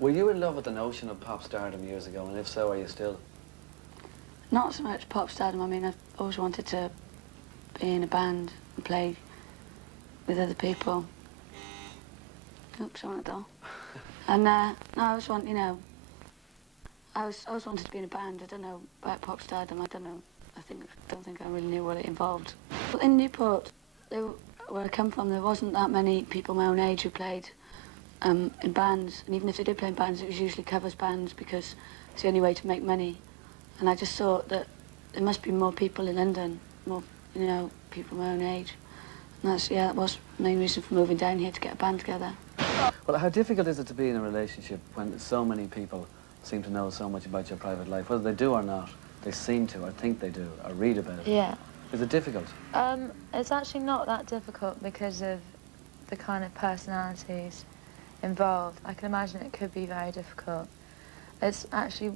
Were you in love with the notion of pop stardom years ago, and if so, are you still? Not so much pop stardom. I mean, I've always wanted to be in a band and play with other people. Oops, I want a doll. And no, I always want, you know, I always wanted to be in a band. I don't know about pop stardom. I don't know. Don't think I really knew what it involved. But in Newport, where I come from, there wasn't that many people my own age who played in bands. And even if they did play in bands, it was usually covers bands because it's the only way to make money. And I just thought that there must be more people in London, more, you know, people my own age. And that's, yeah, that was the main reason for moving down here, to get a band together. Well, how difficult is it to be in a relationship when so many people seem to know so much about your private life? Whether they do or not, they seem to, or think they do, or read about it. Yeah. Is it difficult? It's actually not that difficult because of the kind of personalities involved. I can imagine it could be very difficult. It's actually,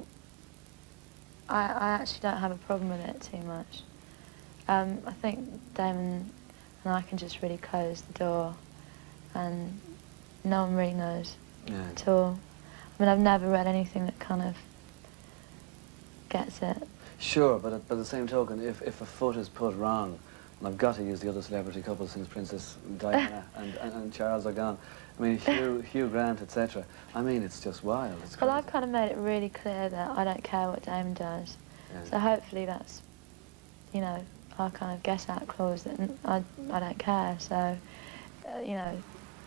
I actually don't have a problem with it too much. I think Damon and I can just really close the door and no one really knows at all. I mean, I've never read anything that kind of gets it. Sure, but by the same token, if a foot is put wrong, and I've got to use the other celebrity couple since Princess Diana and Charles are gone, I mean, Hugh Grant, etc. I mean, it's just wild. It's well, I've kind of made it really clear that I don't care what Damon does. Yeah. So hopefully that's, you know, our kind of get-out clause that I don't care. So, you know,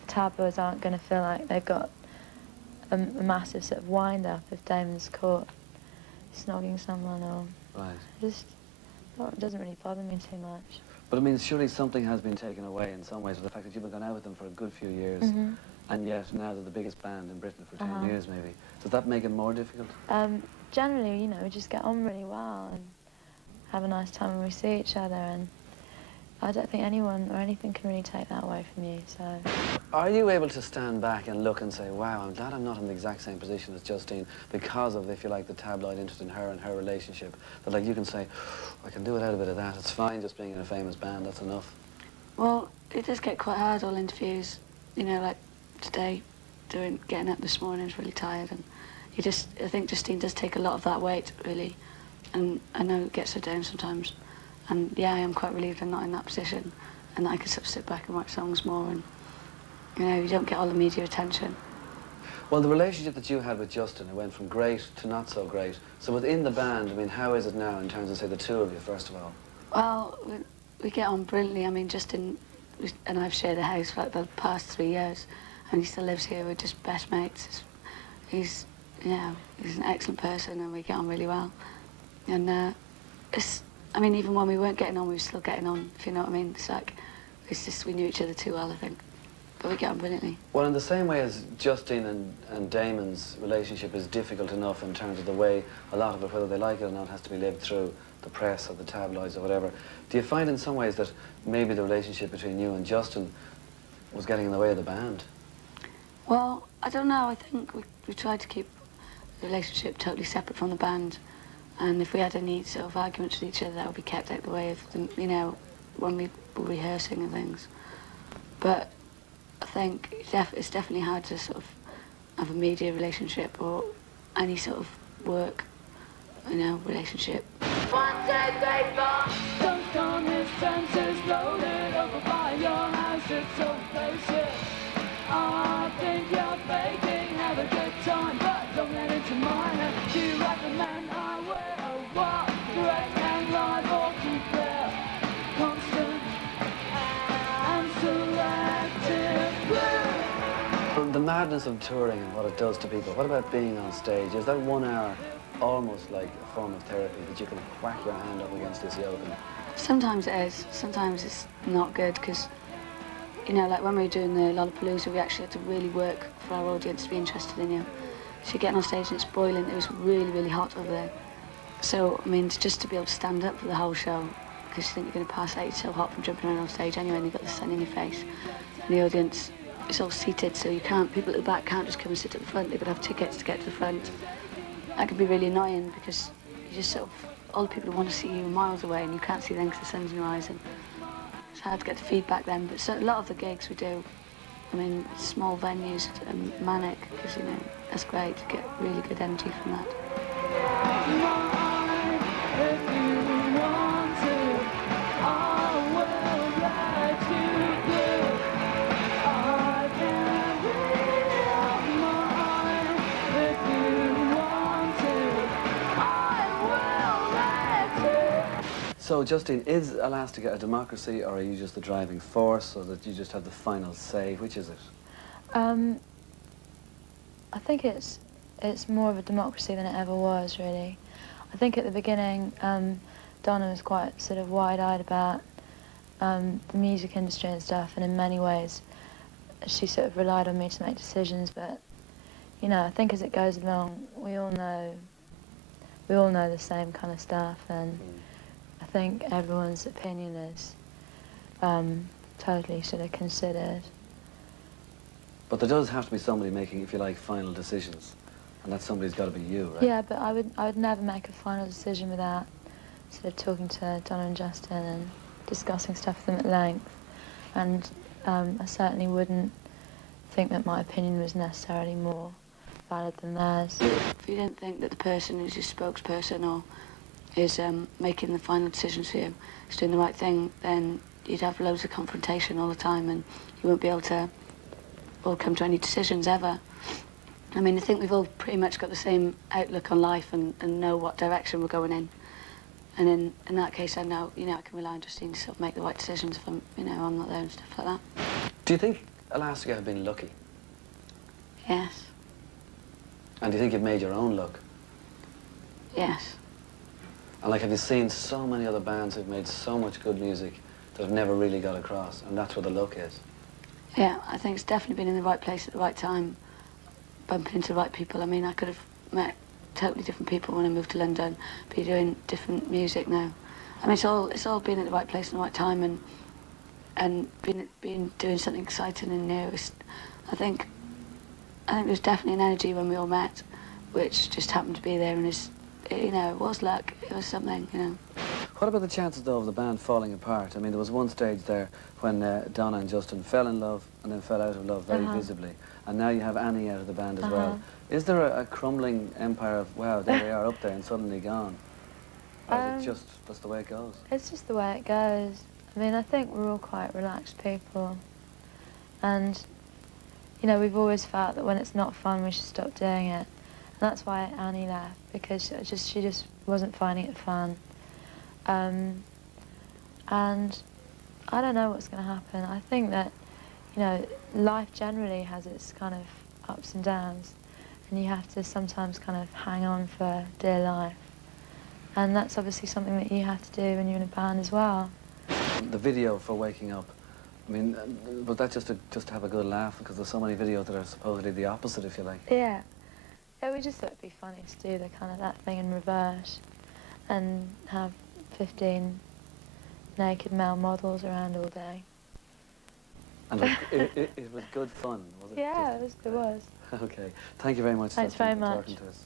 tabloids aren't going to feel like they've got a massive sort of wind-up if Damon's caught snogging someone or... Right. It doesn't really bother me too much. But I mean, surely something has been taken away in some ways with the fact that you've been going out with them for a good few years, and yet now they're the biggest band in Britain for 10 years, maybe. Does that make it more difficult? Generally, you know, we just get on really well and have a nice time when we see each other, and I don't think anyone or anything can really take that away from you, so... Are you able to stand back and look and say, wow, I'm glad I'm not in the exact same position as Justine because of, if you like, the tabloid interest in her and her relationship? That, like, you can say, I can do without a bit of that. It's fine just being in a famous band, that's enough. Well, it does get quite hard, all interviews. You know, like today, getting up this morning, I was really tired, and I think Justine does take a lot of that weight, really. And I know it gets her down sometimes. And yeah, I am quite relieved I'm not in that position, and that I can sort of sit back and write songs more, and you know, you don't get all the media attention. Well, the relationship that you had with Justin, it went from great to not so great. So within the band, I mean, how is it now in terms of, say, the two of you, first of all? Well, we get on brilliantly. I mean, Justin and I've shared a house for like the past 3 years, and he still lives here. We're just best mates. He's an excellent person, and we get on really well. And I mean, even when we weren't getting on, we were still getting on, if you know what I mean. It's like, we knew each other too well, I think. But we get on brilliantly. Well, in the same way as Justine and Damon's relationship is difficult enough in terms of the way a lot of it, whether they like it or not, has to be lived through the press or the tabloids or whatever, do you find in some ways that maybe the relationship between you and Justin was getting in the way of the band? Well, I don't know. I think we tried to keep the relationship totally separate from the band. And if we had any sort of arguments with each other, that would be kept out of the way of them, you know, when we were rehearsing and things. But I think it's definitely hard to sort of have a media relationship or any sort of work, you know, relationship. 1, 2, 3, 4. Don't come his senses loaded over by your house, it's so basic. I think you're faking, have a good time, but don't let into my head. Do you recommend I wear a watch, direct and live or keep it constant and selective? The madness of touring and what it does to people, what about being on stage? Is that 1 hour almost like a form of therapy that you can whack your hand up against this yoke? Sometimes it is. Sometimes it's not good because, you know, like when we were doing the Lollapalooza, we actually had to really work for our audience to be interested in you. So you're getting on stage and it's boiling. It was really, really hot over there. So, I mean, just to be able to stand up for the whole show, because you think you're going to pass out, you're so hot from jumping around on stage anyway, and you've got the sun in your face. And the audience is all seated, so you can't, people at the back can't just come and sit at the front. They've got to have tickets to get to the front. That can be really annoying because you just sort of, all the people want to see you miles away and you can't see them because the sun's in your eyes, and it's hard to get the feedback then. But so, a lot of the gigs we do, I mean, small venues and manic, because, you know, that's great to get really good energy from that. So, Justine, is Elastica a democracy, or are you just the driving force, or that you just have the final say? Which is it? I think it's more of a democracy than it ever was, really. I think at the beginning, Donna was quite sort of wide-eyed about the music industry and stuff, and in many ways, she sort of relied on me to make decisions. But you know, I think as it goes along, we all know the same kind of stuff, and I think everyone's opinion is totally sort of considered. But there does have to be somebody making, if you like, final decisions, and that somebody's got to be you, right? Yeah, but I would never make a final decision without sort of talking to Donna and Justin and discussing stuff with them at length. And I certainly wouldn't think that my opinion was necessarily more valid than theirs. If you didn't think that the person who's your spokesperson or is making the final decisions for you is doing the right thing, then you'd have loads of confrontation all the time, and you won't be able to all come to any decisions ever. I mean, I think we've all pretty much got the same outlook on life and know what direction we're going in. And in that case, I know, you know, I can rely on Justine to sort of make the right decisions if I'm, you know, I'm not there and stuff like that. Do you think Elastica have been lucky? Yes. And do you think you've made your own luck? Yes. And like, have you seen so many other bands who've made so much good music that have never really got across, and that's where the luck is? Yeah, I think it's definitely been in the right place at the right time, bumping into the right people. I mean, I could have met totally different people when I moved to London, be doing different music now. I mean, it's all been at the right place and the right time, and been doing something exciting and new. I think there's definitely an energy when we all met, which just happened to be there, and you know, it was luck. It was something, you know. What about the chances, though, of the band falling apart? I mean, there was one stage there when Donna and Justin fell in love and then fell out of love very visibly, and now you have Annie out of the band as well. Is there a crumbling empire of, wow, there they are up there and suddenly gone? Or is it just, that's the way it goes? It's just the way it goes. I mean, I think we're all quite relaxed people, and you know, we've always felt that when it's not fun, we should stop doing it. And that's why Annie left, because she just wasn't finding it fun. And I don't know what's going to happen. I think that, you know, life generally has its kind of ups and downs, and you have to sometimes kind of hang on for dear life. And that's obviously something that you have to do when you're in a band as well. The video for Waking Up, I mean, was that just to have a good laugh? Because there's so many videos that are supposedly the opposite, if you like. Yeah. Yeah, we just thought it'd be funny to do the kind of that thing in reverse and have 15 naked male models around all day. And it was good fun, was it? Yeah, it was. Okay. Thank you very much. Thanks very much. For talking to us.